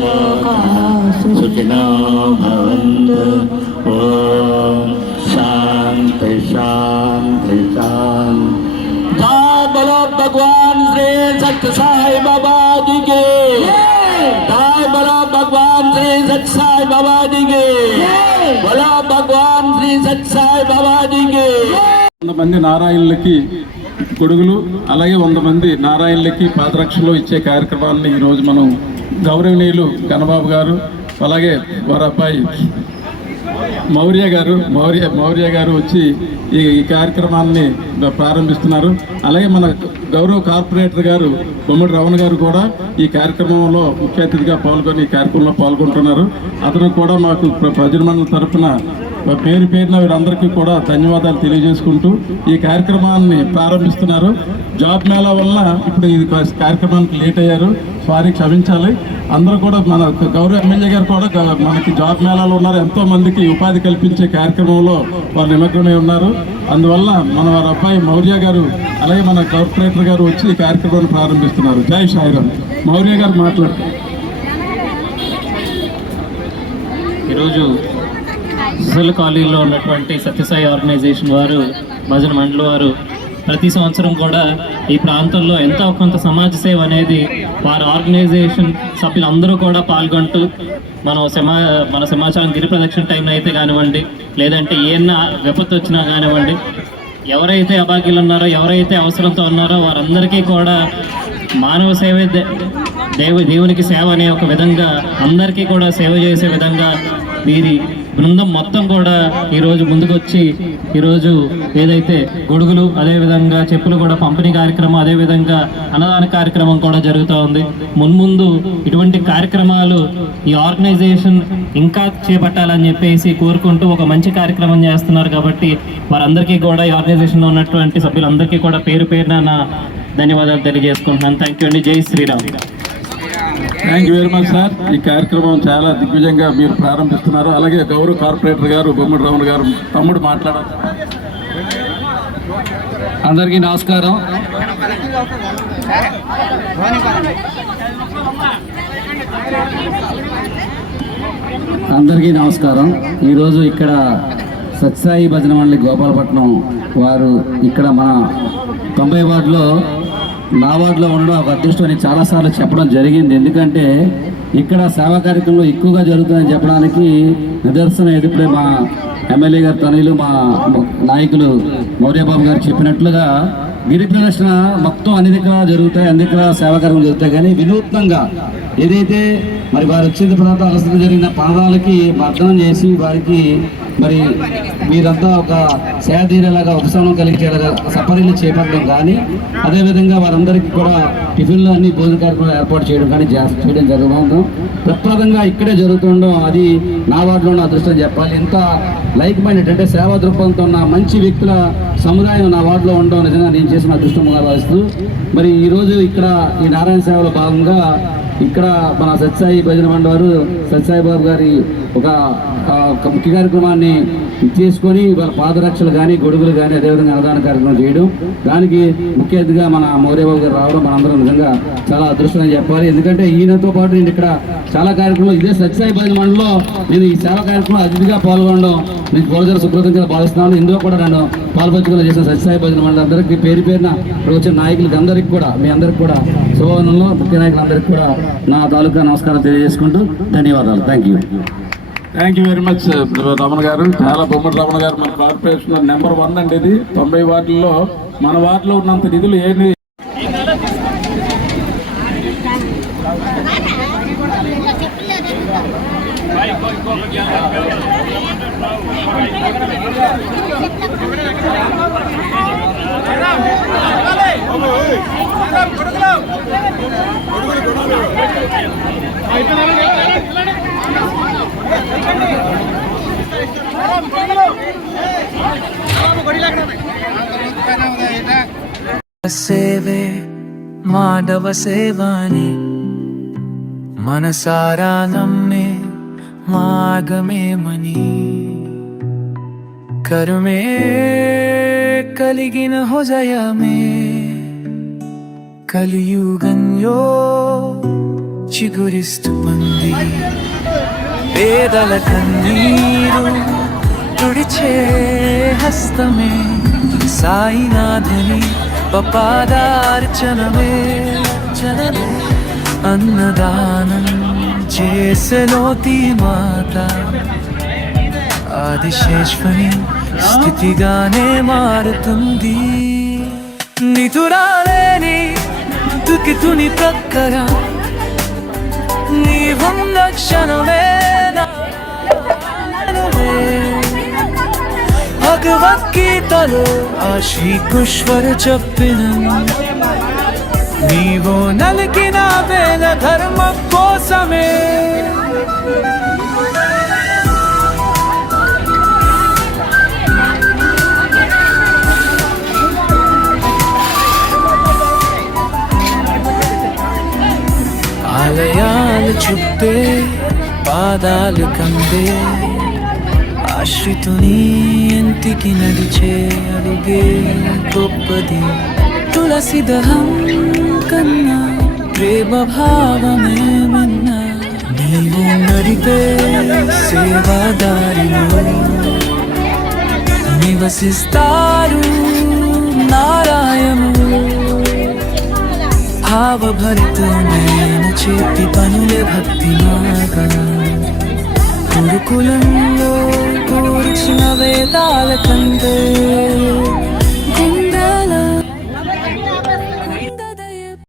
लोकाः सुखिनो भवन्तु। ओम शांति शांति शांति। जय बोलो भगवान श्री सत्य साई बाबा जी की। जय बोलो भगवान श्री सत्य साई बाबा जी की। बोलो भगवान श्री सत्य साई बाबा जी की। 100 మంది నారాయణులకి గొడుగులు అలాగే 100 మంది నారాయణులకి పాదరక్షలు ఇచ్చే కార్యక్రమాన్ని ఈరోజు మనం గౌరవనీయులు కన్నబాబు గారు అలాగే వారి అబ్బాయి మౌర్య గారు వచ్చి ఈ కార్యక్రమాన్ని ప్రారంభిస్తున్నారు. అలాగే మన గౌరవ కార్పొరేటర్ గారు బొమ్మడి రమణ గారు కూడా ఈ కార్యక్రమంలో ముఖ్య అతిథిగా పాల్గొని ఈ కార్యక్రమంలో పాల్గొంటున్నారు. అతను కూడా మాకు ప్రజల మండలి తరఫున పేరున వీరందరికీ కూడా ధన్యవాదాలు తెలియజేసుకుంటూ ఈ కార్యక్రమాన్ని ప్రారంభిస్తున్నారు. జాబ్ మేళా వల్ల ఇప్పుడు ఈ కార్యక్రమానికి లేట్ అయ్యారు, సారీ క్షమించాలి. అందరూ కూడా మన గౌరవ ఎమ్మెల్యే గారు కూడా మనకి జాబ్ మేళాలో ఉన్నారు. ఎంతో మందికి ఉపాధి కల్పించే కార్యక్రమంలో వారు నిమగ్నమై ఉన్నారు. అందువల్ల మన వారి అబ్బాయి మౌర్య గారు అలాగే మన కార్పొరేటర్ గారు వచ్చి ఈ కార్యక్రమాన్ని ప్రారంభిస్తున్నారు. జై సాయిరామ్. మౌర్య గారు మాట్లాడుతారు. ఈరోజు సుజల కాలనీలో ఉన్నటువంటి సత్యసాయి ఆర్గనైజేషన్ వారు భజన మండలి వారు ప్రతి సంవత్సరం కూడా ఈ ప్రాంతంలో ఎంతో కొంత సమాజ సేవ అనేది వారి ఆర్గనైజేషన్ సభ్యులందరూ కూడా పాల్గొంటూ మన సమాచారం గిరి ప్రదక్షిణ టైంలో అయితే కానివ్వండి, లేదంటే ఏమన్నా విపత్తు వచ్చినా కానివ్వండి, ఎవరైతే అభాగ్యులు ఉన్నారో ఎవరైతే అవసరంతో ఉన్నారో వారందరికీ కూడా మానవ సేవే దేవునికి సేవ అనే ఒక విధంగా అందరికీ కూడా సేవ చేసే విధంగా వీరి బృందం మొత్తం కూడా ఈరోజు ముందుకొచ్చి ఈరోజు ఏదైతే గొడుగులు అదేవిధంగా చెప్పులు కూడా పంపిణీ కార్యక్రమం అదేవిధంగా అన్నదాన కార్యక్రమం కూడా జరుగుతూ ఉంది. మున్ముందు ఇటువంటి కార్యక్రమాలు ఈ ఆర్గనైజేషన్ ఇంకా చేపట్టాలని చెప్పేసి కోరుకుంటూ ఒక మంచి కార్యక్రమం చేస్తున్నారు. కాబట్టి వారందరికీ కూడా ఈ ఆర్గనైజేషన్లో ఉన్నటువంటి సభ్యులందరికీ కూడా పేరున నా ధన్యవాదాలు తెలియజేసుకుంటున్నాను. థ్యాంక్ యూ అండి. జై Sriram. Thank you very much sir. ఈ కార్యక్రమం చాలా దిగ్విజయంగా మీరు ప్రారంభిస్తున్నారు. అలాగే గౌరవ కార్పొరేటర్ గారు బొమ్మడి రమణ గారు తమ్ముడు మాట్లాడారు. అందరికీ నమస్కారం. ఈరోజు ఇక్కడ సత్యసాయి భజన మండలి గోపాలపట్నం వారు ఇక్కడ మన 90 వార్డులో నా వార్డులో ఉండడం ఒక అదృష్టం అని చాలాసార్లు చెప్పడం జరిగింది. ఎందుకంటే ఇక్కడ సేవా కార్యక్రమంలో ఎక్కువగా జరుగుతుందని చెప్పడానికి నిదర్శనం ఇప్పుడే మా ఎమ్మెల్యే గారు తనయులు మా నాయకులు మౌర్యబాబు గారు చెప్పినట్లుగా గిరి ప్రదర్శన మొత్తం అన్ని దగ్గర జరుగుతాయి, అన్ని దగ్గర సేవా కార్యక్రమాలు జరుగుతాయి. కానీ వినూత్నంగా ఏదైతే మరి వారు వచ్చిన తర్వాత అలసట జరిగిన పాదాలకి మర్దనం చేసి వారికి మరి మీరంతా ఒక సేదీరేలాగా ఉపశమనం కలిగించేలాగా సపరీలు చేపట్టడం కానీ అదేవిధంగా వారందరికీ కూడా టిఫిన్లు అన్ని భోజన కార్యక్రమాలు ఏర్పాటు చేయడం కానీ చేయడం జరుగుతుండడం ప్రప్రదంగా ఇక్కడే జరుగుతుండడం అది నా వార్డులో ఉన్న అదృష్టం చెప్పాలి. ఇంత లైక్ మైండెడ్ అంటే సేవా దృక్పథంతో ఉన్న మంచి వ్యక్తుల సముదాయం నా వార్డులో ఉండడం నిజంగా నేను చేసిన అదృష్టంగా భావిస్తూ మరి ఈరోజు ఇక్కడ ఈ నారాయణ సేవలో భాగంగా ఇక్కడ మన సత్యసాయి భజన మండలి వారు సత్యసాయి బాబు గారి ఒక ముఖ్య కార్యక్రమాన్ని చేసుకొని వాళ్ళ పాదరక్షలు కానీ గొడుగులు కానీ అదేవిధంగా అన్నదాన కార్యక్రమం చేయడం దానికి ముఖ్య అతిథిగా మన మౌర్యబాబు గారు రావడం మనందరం నిజంగా చాలా అదృష్టం అని చెప్పాలి. ఎందుకంటే ఈయనతో పాటు నేను ఇక్కడ చాలా కార్యక్రమాలు ఇదే సత్యసాయి భజన మండలిలో నేను ఈ సేవా కార్యక్రమంలో అతిథిగా పాల్గొనడం నేను పూర్వజన సుకృతంగా భావిస్తున్నాను. ఇందులో కూడా నన్ను పాల్పంచుకుని చేసిన సత్యసాయి భజన మండలి అందరికీ పేరున వచ్చిన నాయకులకి అందరికీ కూడా మీ అందరికీ కూడా శుభవనంలో ముఖ్య నాయకులందరికీ కూడా నా తాలూకా నమస్కారం తెలియజేసుకుంటూ ధన్యవాదాలు. Thank you very much Ramana గారు. చాలా బొమ్మడి రమణ గారు మన కార్పొరేషన్ నెంబర్ 1 అండి. ఇది 90 వార్డుల్లో మన వార్డులో ఉన్నంత నిధులు ఏంటి సేవే మాధవ సేవాని మనసారా నమ్మే మార్గమేమని కరుమే కలిగిన హృదయమే కలియుగంలో చిగురిస్తూ పంది పేదల కన్నీరు తుడిచే హస్తమే సాయినాథని పపాదార్చనమే అన్నదానం చేసెలోతి మాత ఆదిశేష్వని స్థితిగానే మారుతుంది నితురాలేని తుకితుని ప్రక్కన నీవున్న క్షణమే భగవద్గీతలో ఆ శ్రీకృష్ణుడు చెప్పిన నీవో నలిగిన వేల ధర్మం కోసమే ఆలయాలు చుట్టే పాదాలు కందే ఆశ్రితుని ఇంటికి నడిచే అడుగే గొప్పది తులసి దహం కన్నా ప్రేమ భావమే మన్నా నీవు నడిపే సేవాదారిలో నివసిస్తారు నారాయణులు భావభరితమైన చేతి పనులే భక్తి మార్గం గురుకులంలో కూర్చిన వేదాల కంటే